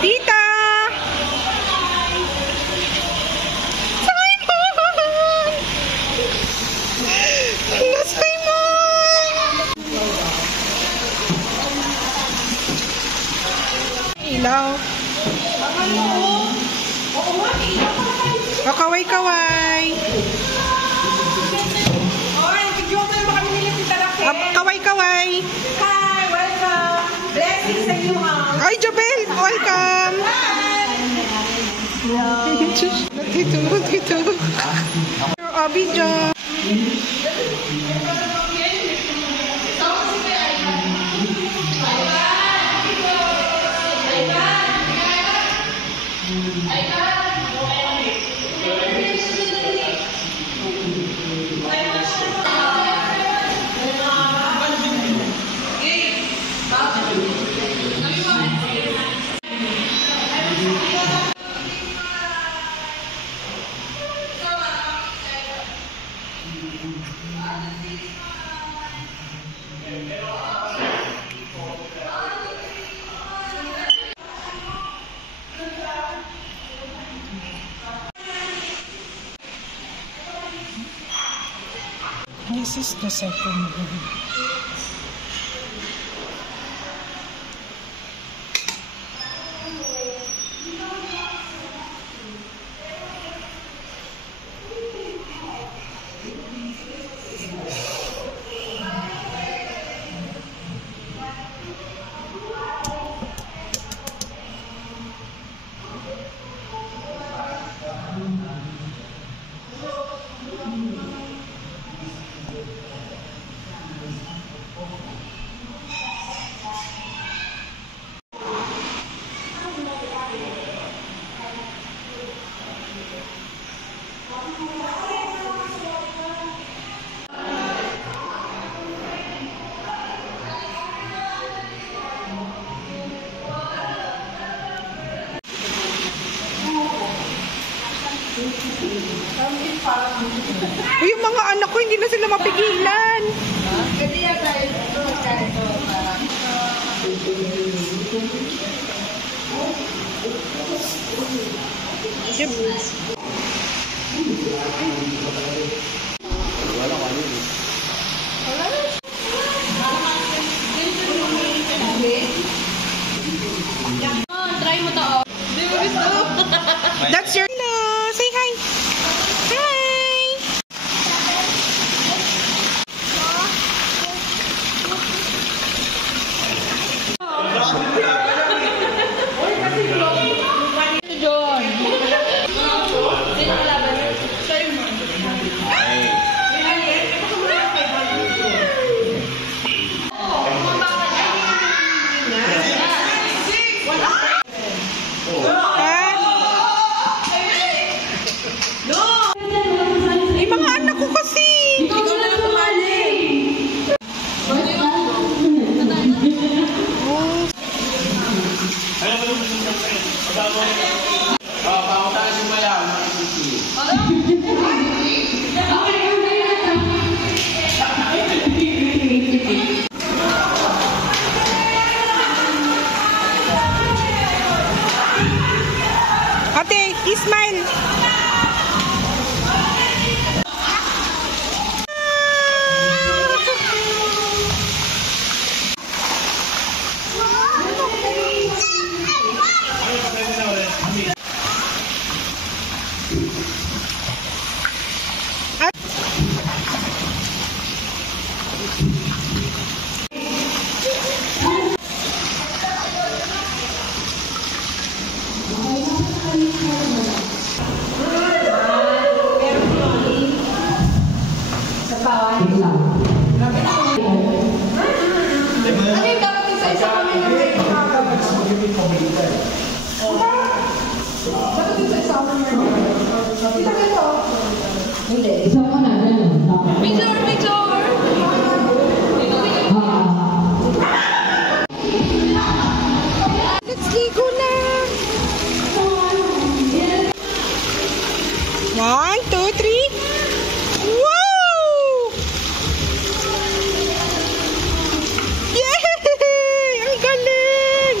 Tita! Ilaw. O, kaway-kaway. Kaway-kaway. Hi, welcome. Blessings sa iyo, ha. Ay, Jabel, welcome. Dito. Video. This is the second one. Uy, yung mga anak ko, hindi na sila mapigilan. Try mo to. That's your... Hello, say hi. Hi. John. Sino laban? Sorry mo. Yung mga anak ko kasi. Ikaw na lang sumali. Ate, smile. Hindi, isa mo na. Picture! Let's ligo na. 1, 2, 3. Wow! Yay! Ang galing!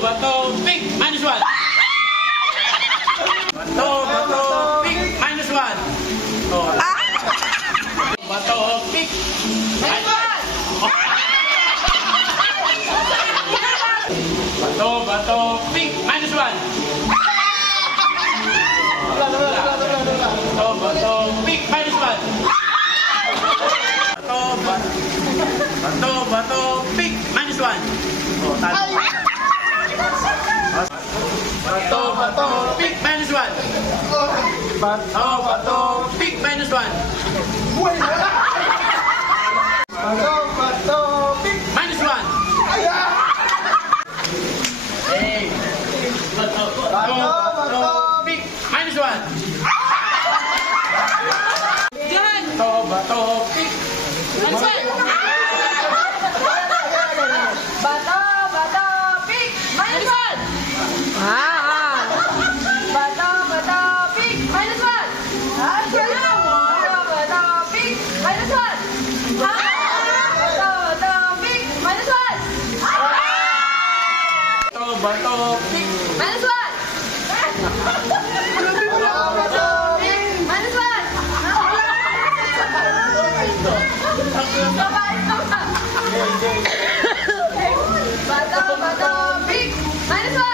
Bato, pick, minus 1. Bato, pick, minus 1. Oh. Bato, pick, minus 1. Bato, pick, minus 1. Bato, pick, minus 1. Bato, pick, minus 1. Oh, talo. Bato, pick, minus 1. Bato, pick, minus 1. Bato, pick, minus 1. Hey. Bato, pick, minus 1. Yan! Bato, pick, minus 1. Bato, pick, minus 1! Bato, pick, minus 1! Bato, pick, minus 1! Bato, pick, minus 1! Bato, pick, Minus 1! Bato, pick, minus 1! Bato, pick, minus 1!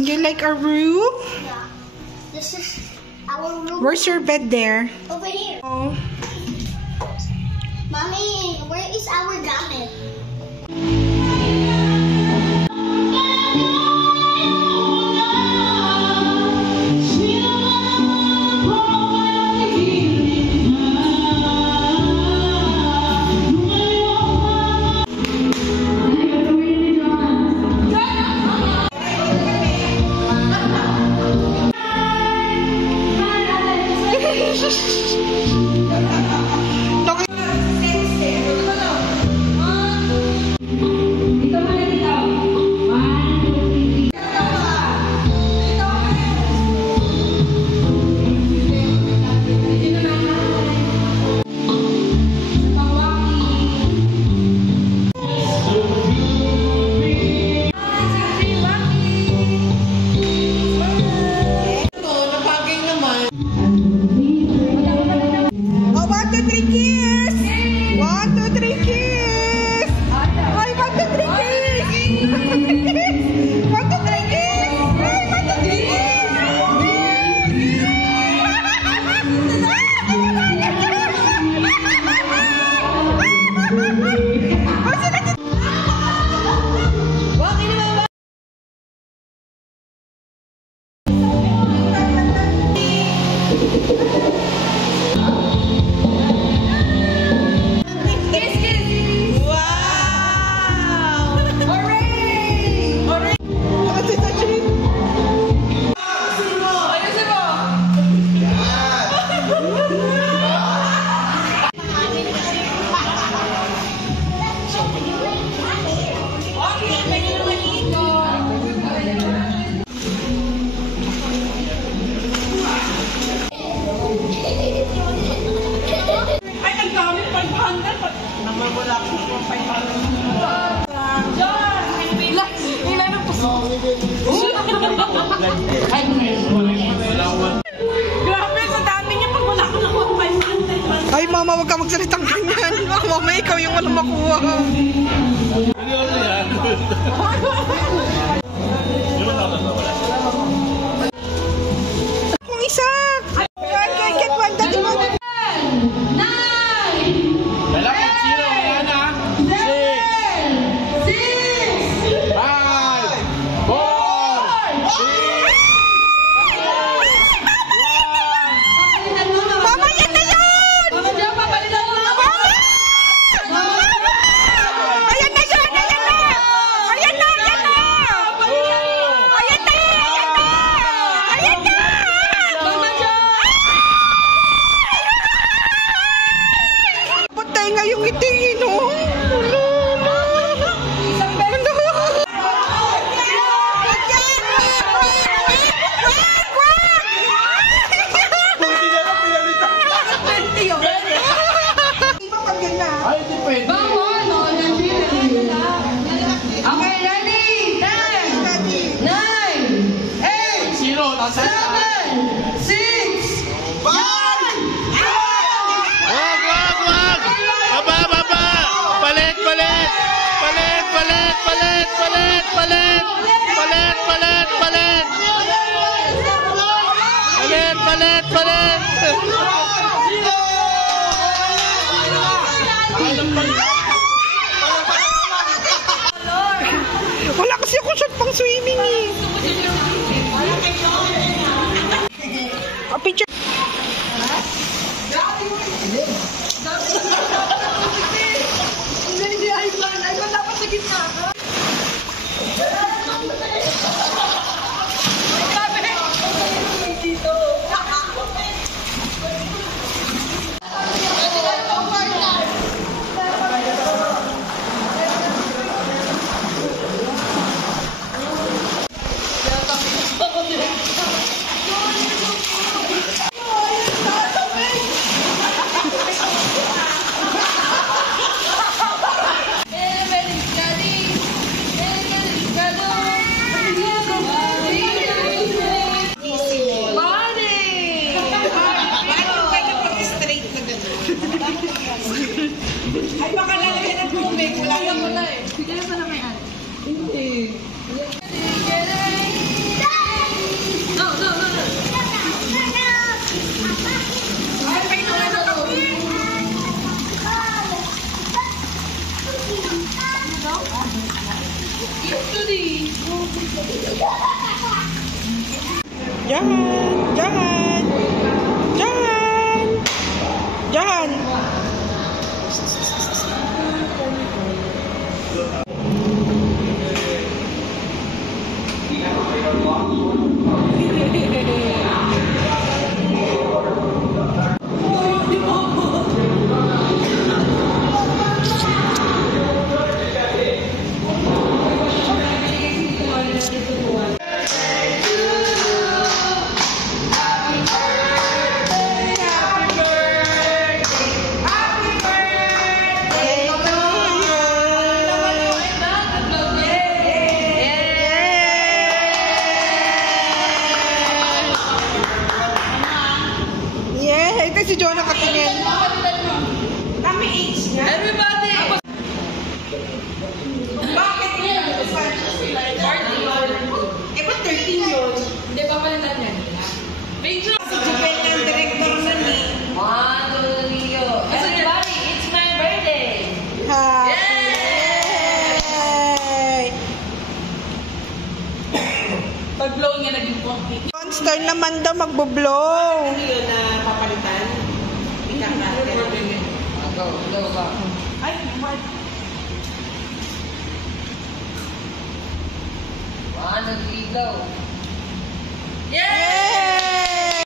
You like our room? Yeah. This is our room. Where's your bed there? Over here. Oh. Mommy, where is our gamut? Grabe, sa dami niya pag wala ko nakuha 500. Ay, mama, wag ka magsalitang ganyan. Mama, ikaw yung walang makuha. Kung isa. Can get one. That's one. 9! Lalakad sino, ayan na. 6, 5, 4, 3, Palit! Palit! Palit! Palit! Palit! Palit! Palit! Palit! Wala kasi ako shot pang swimming eh. Picture. Hindi, Ivan. Ivan, dapat sa gitna ka. Dito. Ay, baka lalagyan ng tubig. Wala eh. Bigyan na pa naman yan. Hindi. No. Ay, painulan na kami. Jangan. Jangan. Jangan. Jangan. Ito si Jonah katingin. Kami age niya. Everybody! Bakit niya? Eh, ba't 13 yun? Hindi pa palitan yan. Picture! Si Jubel ng director na ni. Everybody, it's my birthday! Yay! Pag-blow niya naging konti. Monster naman daw magbo-blow. Ano yun na papalitan? Ikaw natin. Go ba? Ay, what? Nag-ilaw. Yay!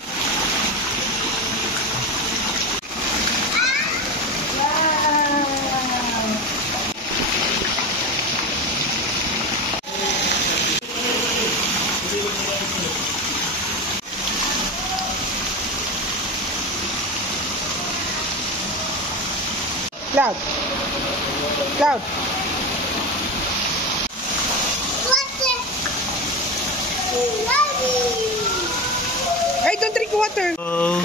Cloud. Cloud. What's it? Lovey. Hey, don't drink water. Oh.